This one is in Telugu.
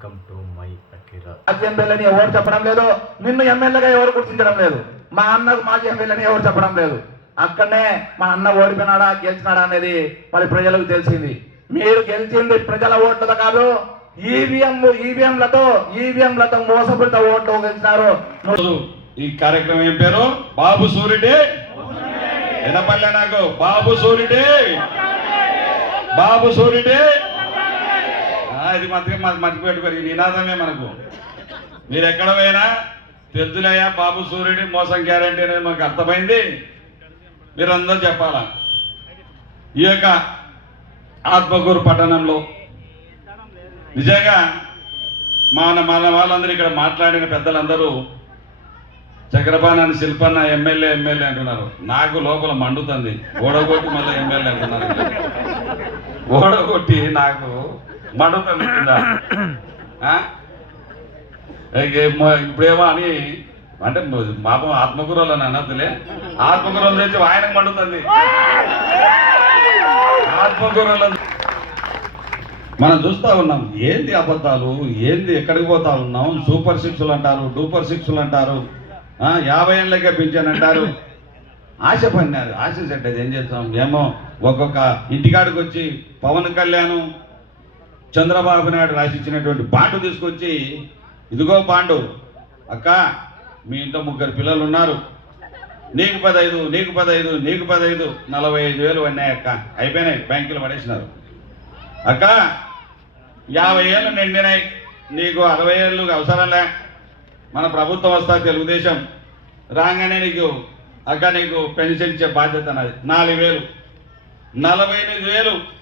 వెల్కమ్ టు మై అకిరా మాజీ ఎమ్మెల్యేని ఎవరు చెప్పడం లేదు? నిన్ను ఎమ్మెల్యేగా ఎవరు గుర్తించడం లేదు? మా అన్నకు మాజీ ఎమ్మెల్యేని ఎవరు చెప్పడం లేదు? అక్కడనే మా అన్న ఓడిపోయినాడా గెలిచినాడా అనేది మరి ప్రజలకు తెలిసింది. మీరు గెలిచింది ప్రజల ఓట్లతో కాదు ఈవీఎం ఈవీఎంలతో ఈవీఎంలతో మోసపూరిత ఓట్లు గెలిచినారు. ఈ కార్యక్రమం ఏం పేరు? బాబు సూరిటి. వినపల్లె నాకు బాబు సూరిటి. బాబు సూరిటి. ఆ, ఇది మాత్రం మాకు మర్చిపెట్టుకోరు ఈ నినాదమే మనకు. మీరు ఎక్కడ పోయినా తెద్దులయ్య బాబు సూర్యుడి మోసం గ్యారంటీ అనేది మనకు అర్థమైంది. మీరందరూ చెప్పాలా? ఈ యొక్క ఆత్మకూరు పట్టణంలో నిజంగా మన మన వాళ్ళందరూ ఇక్కడ మాట్లాడిన పెద్దలందరూ చక్రపాణాన్ని శిల్పన్న ఎమ్మెల్యే ఎమ్మెల్యే అంటున్నారు. నాకు లోపల మండుతుంది. ఓడగొట్టి మళ్ళీ ఎమ్మెల్యే అంటున్నారు. ఓడగొట్టి నాకు మండపం కింద ఇప్పుడేమో అని అంటే పాపం ఆత్మకూరలు అని అనద్దులే. ఆత్మకూరలు తెచ్చి ఆయనకు మండుతుంది. ఆత్మకూరలు మనం చూస్తా ఉన్నాం ఏంది అబద్ధాలు ఏంది ఎక్కడికి పోతా ఉన్నాం సూపర్ సిక్స్లు అంటారు డూపర్ సిక్స్లు అంటారు యాభై ఏళ్ళకే పింఛన్ అంటారు. ఆశ పడినారు ఆశ చెడ్డది ఏం చేస్తాం? ఏమో ఒక్కొక్క ఇంటికాడికి వచ్చి పవన్ కళ్యాణ్ చంద్రబాబు నాయుడు రాసిచ్చినటువంటి బాండు తీసుకొచ్చి ఇదిగో బాండు అక్క మీ ఇంట్లో ముగ్గురు పిల్లలు ఉన్నారు. నీకు పదైదు నీకు పదైదు నీకు పదైదు నలభై ఐదు వేలు ఉన్నాయి అక్క. అయిపోయినాయి బ్యాంకులు పడేసినారు. అక్క యాభై ఏళ్ళు నిండినాయి నీకు అరవై ఏళ్ళు అవసరంలే మన ప్రభుత్వం వస్తా తెలుగుదేశం. రాగానే నీకు అక్క నీకు పెన్షన్ ఇచ్చే బాధ్యత నాది. నాలుగు వేలు నలభై ఎనిమిది వేలు